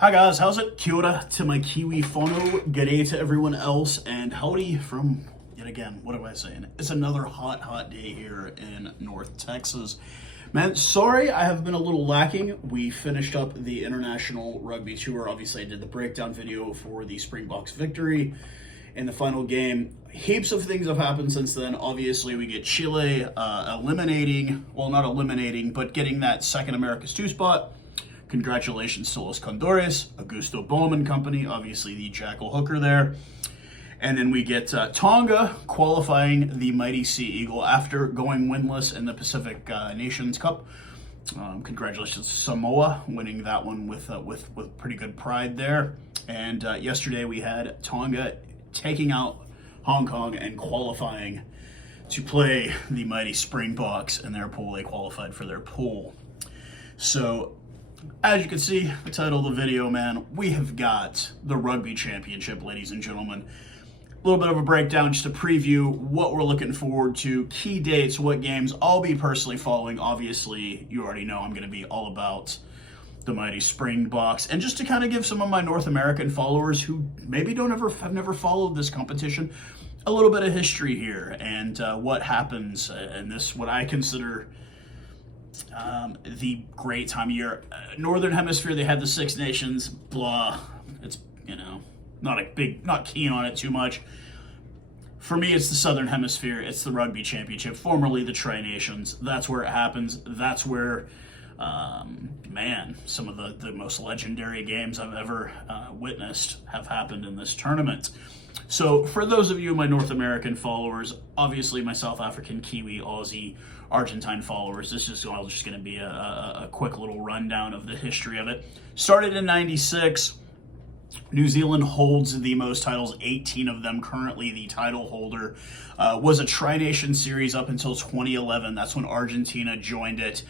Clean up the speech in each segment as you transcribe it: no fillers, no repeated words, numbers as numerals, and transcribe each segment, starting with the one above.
Hi guys, how's it? Kia ora to my kiwi whanau, g'day to everyone else, and howdy from, yet again, what am I saying? It's another hot day here in North Texas. Man, sorry I have been a little lacking. We finished up the international rugby tour. Obviously I did the breakdown video for the Springbok's victory in the final game. Heaps of things have happened since then. Obviously we get Chile eliminating, well not eliminating, but getting that second America's 2 spot. Congratulations to Los Condores, Augusto Bowman Company, obviously the Jackal hooker there. And then we get Tonga qualifying the mighty Sea Eagle after going winless in the Pacific Nations Cup. Congratulations to Samoa winning that one with pretty good pride there. And yesterday we had Tonga taking out Hong Kong and qualifying to play the mighty Springboks in their pool. They qualified for their pool. So, as you can see, the title of the video, man, we have got the Rugby Championship, ladies and gentlemen. A little bit of a breakdown just to preview what we're looking forward to, key dates, what games I'll be personally following. Obviously, you already know I'm going to be all about the mighty Springboks. And just to kind of give some of my North American followers who maybe have never followed this competition, a little bit of history here and what happens in this, what I consider the great time of year. Northern Hemisphere, they had the Six Nations, blah. It's, not keen on it too much. For me, it's the Southern Hemisphere. It's the Rugby Championship, formerly the Tri-Nations. That's where it happens. That's where, some of the most legendary games I've ever witnessed have happened in this tournament. So for those of you, my North American followers, obviously my South African, Kiwi, Aussie, Argentine followers, this is all just going to be a quick little rundown of the history of it. Started in 96. New Zealand holds the most titles, 18 of them. Currently the title holder was a Tri-Nation series up until 2011. That's when Argentina joined it.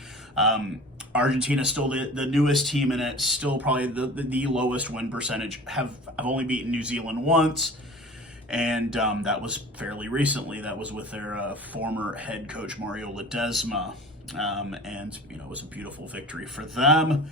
Argentina still the newest team in it, still probably the lowest win percentage. Have only beaten New Zealand once. And that was fairly recently. That was with their former head coach, Mario Ledesma. And, it was a beautiful victory for them.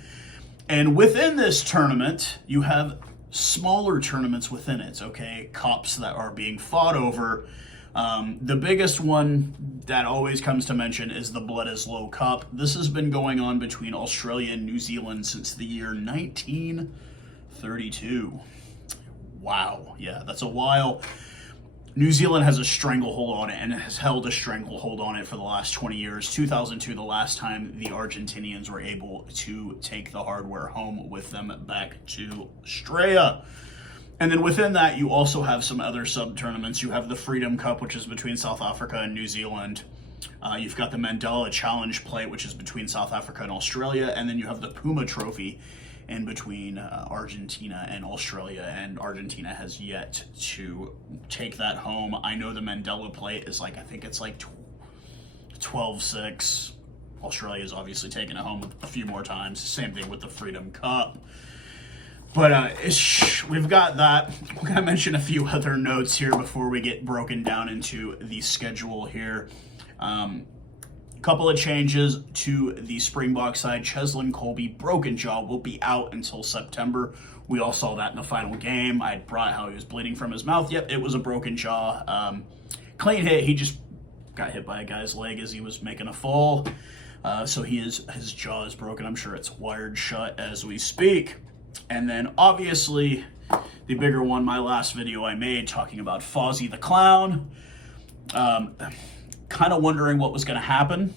And within this tournament, you have smaller tournaments within it, okay? Cups that are being fought over. The biggest one that always comes to mention is the Bledisloe Cup. This has been going on between Australia and New Zealand since the year 1932. Wow, yeah, that's a while. New Zealand has a stranglehold on it and has held a stranglehold on it for the last 20 years. 2002, the last time the Argentinians were able to take the hardware home with them back to Australia. And then within that, you also have some other sub-tournaments. You have the Freedom Cup, which is between South Africa and New Zealand. You've got the Mandela Challenge Plate, which is between South Africa and Australia. And then you have the Puma Trophy in between Argentina and Australia, and Argentina has yet to take that home. I know the Mandela Plate is I think it's 12-6. Australia's obviously taken it home a few more times. Same thing with the Freedom Cup. But we've got that. We're going to mention a few other notes here before we get broken down into the schedule here. Couple of changes to the Springbok side. Cheslin Colby, broken jaw, will be out until September. We all saw that in the final game. I brought how he was bleeding from his mouth. Yep, it was a broken jaw. Clean hit. He just got hit by a guy's leg as he was making a fall. So his jaw is broken. I'm sure it's wired shut as we speak. And then obviously the bigger one, my last video I made talking about Fozzy the Clown. Kind of wondering what was going to happen.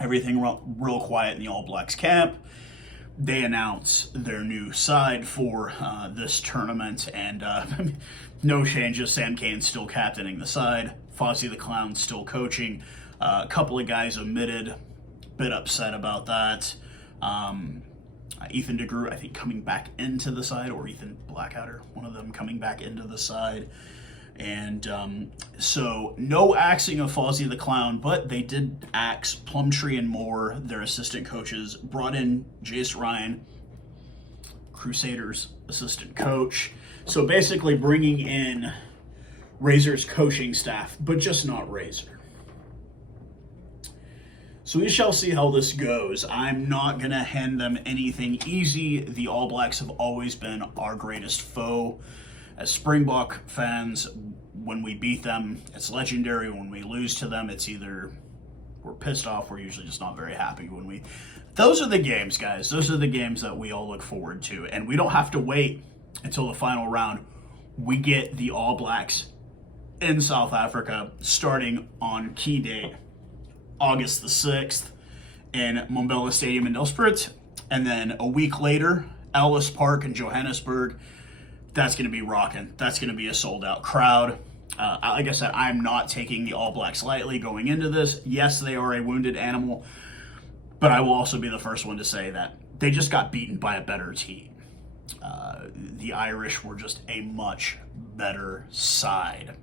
Everything real quiet in the All Blacks camp. They announce their new side for this tournament, and no changes. Sam Cane's still captaining the side. Fozzy the Clown still coaching. A couple of guys omitted. Bit upset about that. Ethan DeGroot, I think, coming back into the side, or Ethan Blackadder, one of them coming back into the side. And so no axing of Fozzy the Clown, but they did axe Plumtree and Moore, their assistant coaches, brought in Jace Ryan, Crusaders assistant coach. So basically bringing in Razor's coaching staff, but just not Razor. So we shall see how this goes. I'm not going to hand them anything easy. The All Blacks have always been our greatest foe. As Springbok fans, when we beat them, it's legendary. When we lose to them, it's either we're pissed off, we're usually just not very happy. Those are the games, guys. Those are the games that we all look forward to. And we don't have to wait until the final round. We get the All Blacks in South Africa starting on key date, August the 6th in Mbombela Stadium in Nelspruit. And then a week later, Ellis Park in Johannesburg. That's going to be rocking. That's going to be a sold-out crowd. Like I said, I'm not taking the All Blacks lightly going into this. Yes, they are a wounded animal, but I will also be the first one to say that they just got beaten by a better team. The Irish were just a much better side.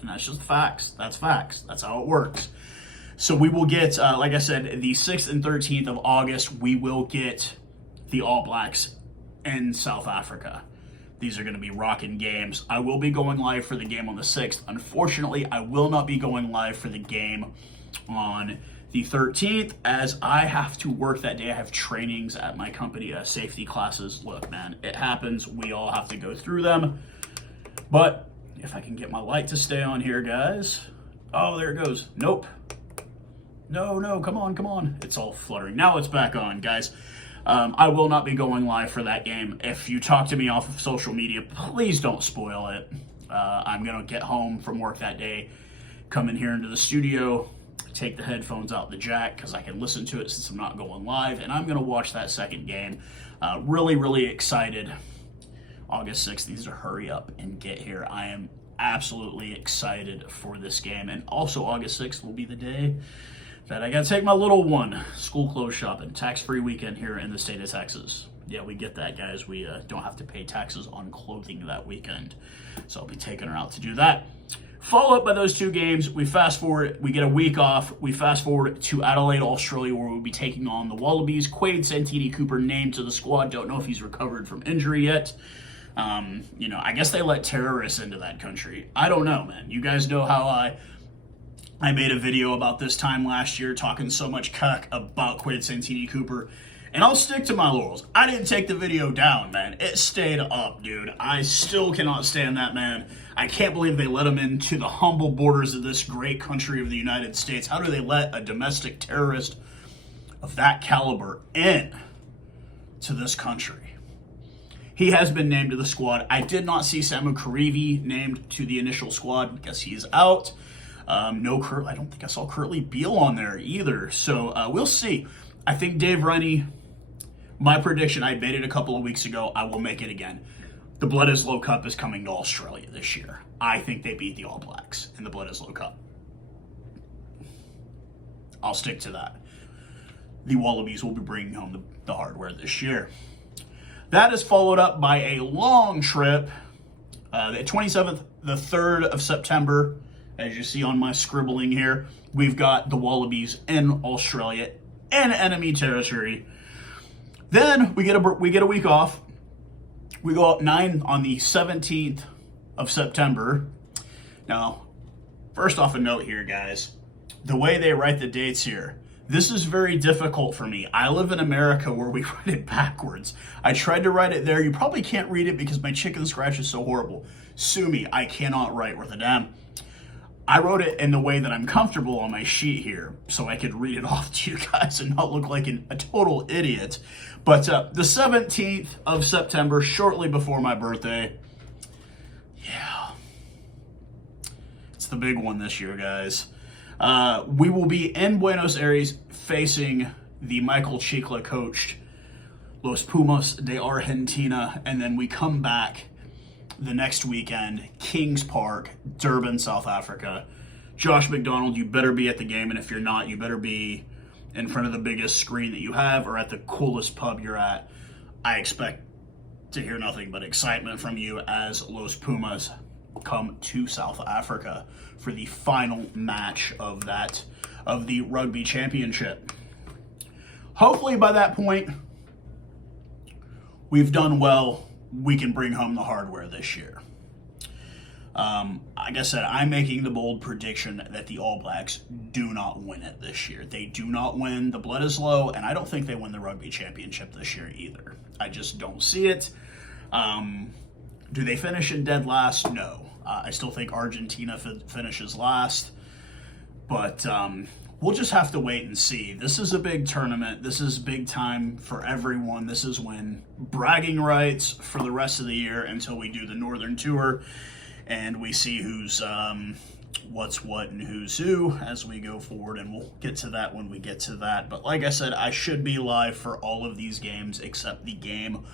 And that's just facts. That's facts. That's how it works. So we will get, like I said, the 6th and 13th of August, we will get the All Blacks in South Africa. These are going to be rocking games. I will be going live for the game on the 6th. Unfortunately, I will not be going live for the game on the 13th as I have to work that day. I have trainings at my company, safety classes. Look, man, it happens. We all have to go through them. But if I can get my light to stay on here, guys. Oh, there it goes. Nope. No, come on. It's all fluttering. Now it's back on, guys. I will not be going live for that game. If you talk to me off of social media, please don't spoil it. I'm going to get home from work that day, come in here into the studio, take the headphones out the jack because I can listen to it since I'm not going live, and I'm going to watch that second game. Really, really excited. August 6th needs to hurry up and get here. I am absolutely excited for this game, and also August 6th will be the day that I gotta take my little one school clothes shopping. Tax-free weekend here in the state of Texas. Yeah, we get that, guys. We don't have to pay taxes on clothing that weekend. So I'll be taking her out to do that. Follow up by those two games. We fast forward. We get a week off. We fast forward to Adelaide, Australia, where we'll be taking on the Wallabies. Quade Santini-Cooper named to the squad. Don't know if he's recovered from injury yet. I guess they let terrorists into that country. I don't know, man. You guys know how I made a video about this time last year talking so much cuck about Quade Santini-Cooper, and I'll stick to my laurels. I didn't take the video down, man. It stayed up, dude. I still cannot stand that man. I can't believe they let him into the humble borders of this great country of the United States. How do they let a domestic terrorist of that caliber in to this country? He has been named to the squad. I did not see Samu Karivi named to the initial squad. I guess he's out. I don't think I saw Curtly Beal on there either. So we'll see. I think Dave Rennie, my prediction, I made it a couple of weeks ago. I will make it again. The Bledisloe Cup is coming to Australia this year. I think they beat the All Blacks in the Bledisloe Cup. I'll stick to that. The Wallabies will be bringing home the hardware this year. That is followed up by a long trip, the 27th, the 3rd of September. As you see on my scribbling here, we've got the Wallabies in Australia in enemy territory. Then we get a week off. We go up 9 on the 17th of September. Now, first off a note here, guys. The way they write the dates here, this is very difficult for me. I live in America where we write it backwards. I tried to write it there. You probably can't read it because my chicken scratch is so horrible. Sue me, I cannot write worth a damn. I wrote it in the way that I'm comfortable on my sheet here so I could read it off to you guys and not look like a total idiot. But the 17th of September, shortly before my birthday, yeah, it's the big one this year, guys. We will be in Buenos Aires facing the Michael Chieka coached Los Pumas de Argentina, and then we come back the next weekend, Kings Park, Durban, South Africa. Josh McDonald, you better be at the game, and if you're not, you better be in front of the biggest screen that you have or at the coolest pub you're at. I expect to hear nothing but excitement from you as Los Pumas come to South Africa for the final match of the Rugby Championship. Hopefully by that point, we've done well. We can bring home the hardware this year. Like I said, I'm making the bold prediction that the All Blacks do not win it this year. They do not win the Bledisloe, and I don't think they win the Rugby Championship this year either. I just don't see it. Do they finish in dead last? No. I still think Argentina finishes last. But we'll just have to wait and see. This is a big tournament. This is big time for everyone. This is when bragging rights for the rest of the year until we do the Northern Tour and we see who's what's what and who's who as we go forward, and we'll get to that when we get to that. But like I said, I should be live for all of these games except the game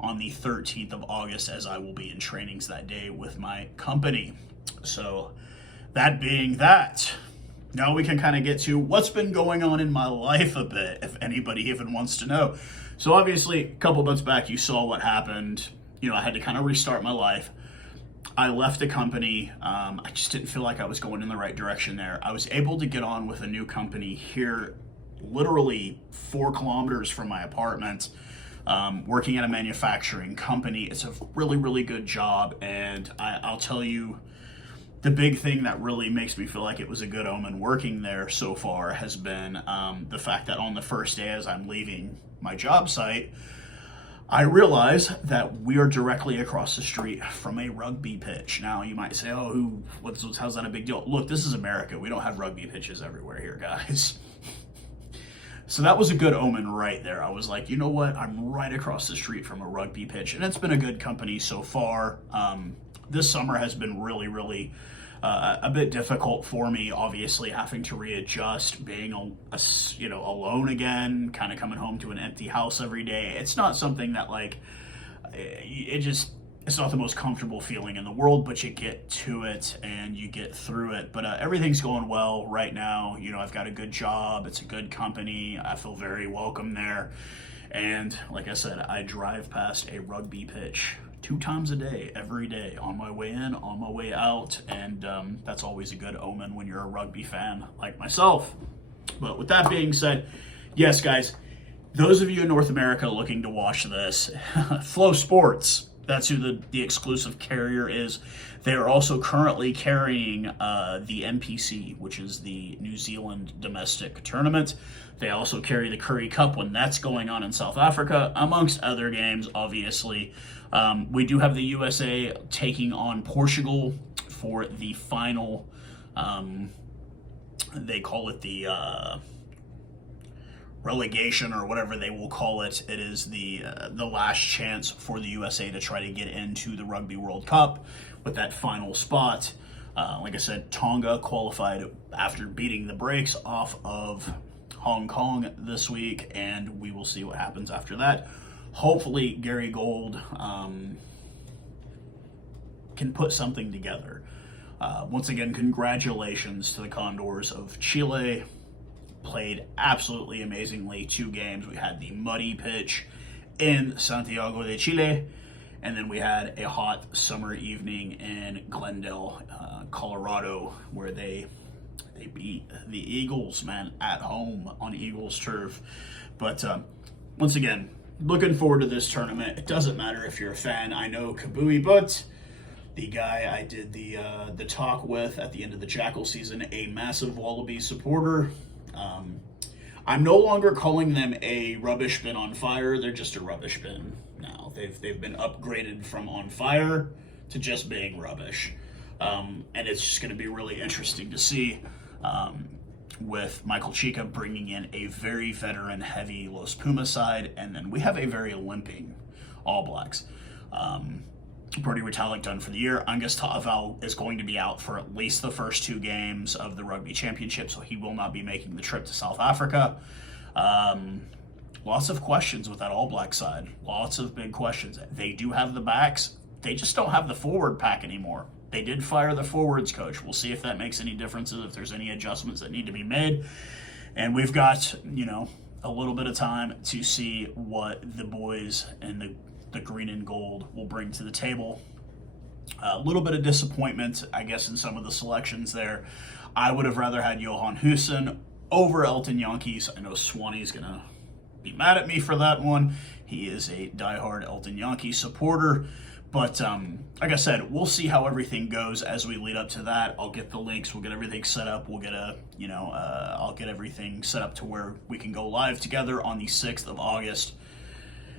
on the 13th of August, as I will be in trainings that day with my company. So that being that, now we can kind of get to what's been going on in my life a bit, if anybody even wants to know. So obviously, a couple months back, you saw what happened. I had to kind of restart my life. I left the company. I just didn't feel like I was going in the right direction there. I was able to get on with a new company here, literally 4 kilometers from my apartment, working at a manufacturing company. It's a really, really good job, and I'll tell you, the big thing that really makes me feel like it was a good omen working there so far has been the fact that on the first day as I'm leaving my job site, I realize that we are directly across the street from a rugby pitch. Now, you might say, oh, how's that a big deal? Look, this is America. We don't have rugby pitches everywhere here, guys. So that was a good omen right there. I was like, you know what? I'm right across the street from a rugby pitch, and it's been a good company so far. This summer has been really, really a bit difficult for me, obviously having to readjust, being alone again, kind of coming home to an empty house every day. It's not something that it's not the most comfortable feeling in the world, but you get to it and you get through it. But everything's going well right now. I've got a good job. It's a good company. I feel very welcome there. And like I said, I drive past a rugby pitch 2 times a day, every day, on my way in, on my way out, and that's always a good omen when you're a rugby fan like myself. But with that being said, yes, guys, those of you in North America looking to watch this, Flow Sports, that's who the exclusive carrier is. They are also currently carrying the NPC, which is the New Zealand domestic tournament. They also carry the Currie Cup when that's going on in South Africa, amongst other games, obviously. We do have the USA taking on Portugal for the final, they call it the relegation or whatever they will call it. It is the last chance for the USA to try to get into the Rugby World Cup with that final spot. Like I said, Tonga qualified after beating the brakes off of Hong Kong this week, and we will see what happens after that. Hopefully Gary Gold can put something together. Once again, congratulations to the Condors of Chile. Played absolutely amazingly 2 games. We had the muddy pitch in Santiago de Chile, and then we had a hot summer evening in Glendale, Colorado, where they beat the Eagles, man, at home on Eagles turf. But once again, looking forward to this tournament. It doesn't matter if you're a fan. I know Kabui, but the guy I did the talk with at the end of the Jackal season, a massive Wallabies supporter. I'm no longer calling them a rubbish bin on fire. They're just a rubbish bin now. They've been upgraded from on fire to just being rubbish. And it's just going to be really interesting to see with Michael Chieka bringing in a very veteran-heavy Los Pumas side, and then we have a very limping All Blacks. Brody Retallick done for the year. Angus Ta'avao is going to be out for at least the first 2 games of the Rugby Championship, so he will not be making the trip to South Africa. Lots of questions with that All Black side. Lots of big questions. They do have the backs. They just don't have the forward pack anymore. They did fire the forwards coach. We'll see if that makes any differences, if there's any adjustments that need to be made. And we've got, a little bit of time to see what the boys and the green and gold will bring to the table. A little bit of disappointment, I guess, in some of the selections there. I would have rather had Johan Hussen over Elton Yankees. I know Swanee's going to be mad at me for that one. He is a diehard Elton Yankee supporter. But like I said, we'll see how everything goes as we lead up to that. I'll get the links. We'll get everything set up. We'll get I'll get everything set up to where we can go live together on the 6th of August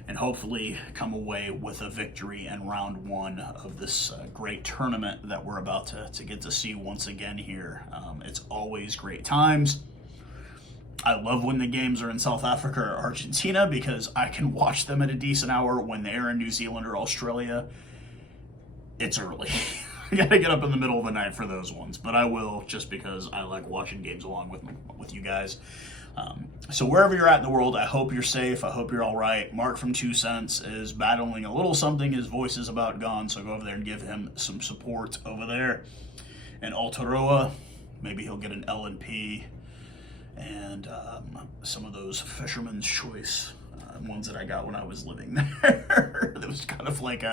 and hopefully come away with a victory in round 1 of this great tournament that we're about to get to see once again here. It's always great times. I love when the games are in South Africa or Argentina because I can watch them at a decent hour. When they're in New Zealand or Australia, it's early. I gotta get up in the middle of the night for those ones, but I will just because I like watching games along with you guys. So wherever you're at in the world, I hope you're safe. I hope you're all right. Mark from 2 Cents is battling a little something. His voice is about gone, so go over there and give him some support over there. And Aotearoa, maybe he'll get an L&P. And some of those Fisherman's Choice ones that I got when I was living there. It was kind of like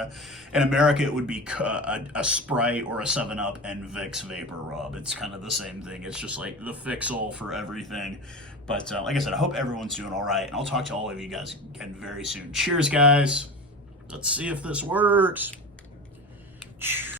in America it would be a Sprite or a 7-Up and Vicks Vapor Rub. It's kind of the same thing. It's just like the fix-all for everything. But like I said, I hope everyone's doing all right. And I'll talk to all of you guys again very soon. Cheers, guys. Let's see if this works.